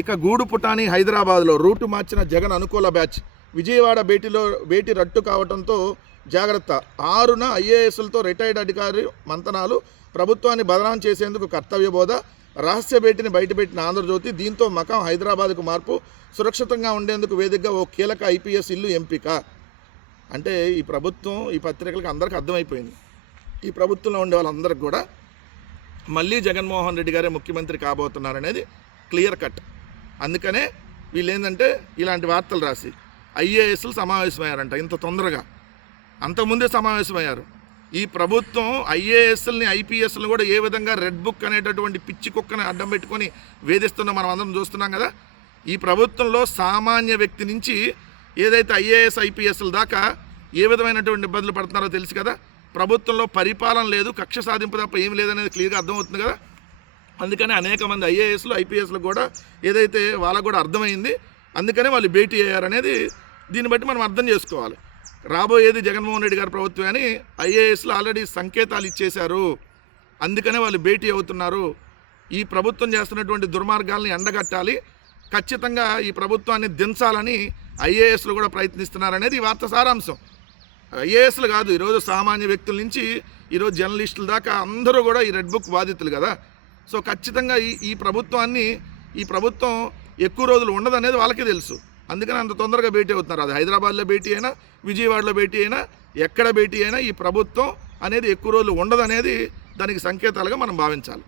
ఇక గూడు పుటాని హైదరాబాద్లో రూటు మార్చిన జగన్ అనుకూల బ్యాచ్. విజయవాడ భేటీ రట్టు కావడంతో జాగ్రత్త. 6న ఐఏఎస్లతో రిటైర్డ్ అధికారి మంతనాలు. ప్రభుత్వాన్ని బదనాం చేసేందుకు కర్తవ్య బోధ. రహస్య భేటీని బయటపెట్టిన ఆంధ్రజ్యోతి. దీంతో మకాం హైదరాబాద్కు మార్పు. సురక్షితంగా ఉండేందుకు వేదికగా ఓ కీలక ఐపీఎస్ ఇల్లు ఎంపిక. అంటే ఈ ప్రభుత్వం, ఈ పత్రికలకు అందరికీ అర్థమైపోయింది. ఈ ప్రభుత్వంలో ఉండే వాళ్ళందరికీ కూడా మళ్ళీ జగన్మోహన్ రెడ్డి గారే ముఖ్యమంత్రి కాబోతున్నారనేది క్లియర్ కట్. అందుకనే వీళ్ళు ఏంటంటే ఇలాంటి వార్తలు రాసి ఐఏఎస్లు సమావేశమయ్యారంట ఇంత తొందరగా. అంతకుముందే సమావేశమయ్యారు. ఈ ప్రభుత్వం ఐఏఎస్ఎల్ని ఐపీఎస్ని కూడా ఏ విధంగా రెడ్ బుక్ అనేటటువంటి పిచ్చి కుక్కని అడ్డం పెట్టుకొని వేధిస్తున్నా మనం అందరం చూస్తున్నాం కదా. ఈ ప్రభుత్వంలో సామాన్య వ్యక్తి నుంచి ఏదైతే ఐఏఎస్ ఐపీఎస్ల దాకా ఏ విధమైనటువంటి ఇబ్బందులు పడుతున్నారో తెలుసు కదా. ప్రభుత్వంలో పరిపాలన లేదు, కక్ష సాధింపు తప్ప ఏం లేదనేది క్లియర్గా అర్థమవుతుంది కదా. అందుకని అనేక మంది ఐఏఎస్లు ఐపీఎస్లకు కూడా ఏదైతే వాళ్ళకు కూడా అర్థమైంది. అందుకనే వాళ్ళు భేటీ అయ్యారనేది దీన్ని బట్టి మనం అర్థం చేసుకోవాలి. రాబోయేది జగన్మోహన్ రెడ్డి గారి ప్రభుత్వం అని ఐఏఎస్లు ఆల్రెడీ సంకేతాలు ఇచ్చేశారు. అందుకనే వాళ్ళు భేటీ అవుతున్నారు. ఈ ప్రభుత్వం చేస్తున్నటువంటి దుర్మార్గాల్ని ఎండగట్టాలి, ఖచ్చితంగా ఈ ప్రభుత్వాన్ని దించాలని ఐఏఎస్లు కూడా ప్రయత్నిస్తున్నారనేది ఈ వార్త సారాంశం. ఐఏఎస్లు కాదు, ఈరోజు సామాన్య వ్యక్తుల నుంచి ఈరోజు జర్నలిస్టుల దాకా అందరూ కూడా ఈ రెడ్ బుక్ బాధితులు కదా. సో ఖచ్చితంగా ఈ ప్రభుత్వం ఎక్కువ రోజులు ఉండదనేది వాళ్ళకే తెలుసు. అందుకని అంత తొందరగా భేటీ అవుతున్నారు. అది హైదరాబాద్లో భేటీ అయినా, విజయవాడలో భేటీ అయినా, ఎక్కడ భేటీ అయినా ఈ ప్రభుత్వం అనేది ఎక్కువ రోజులు ఉండదనేది దానికి సంకేతాలుగా మనం భావించాలి.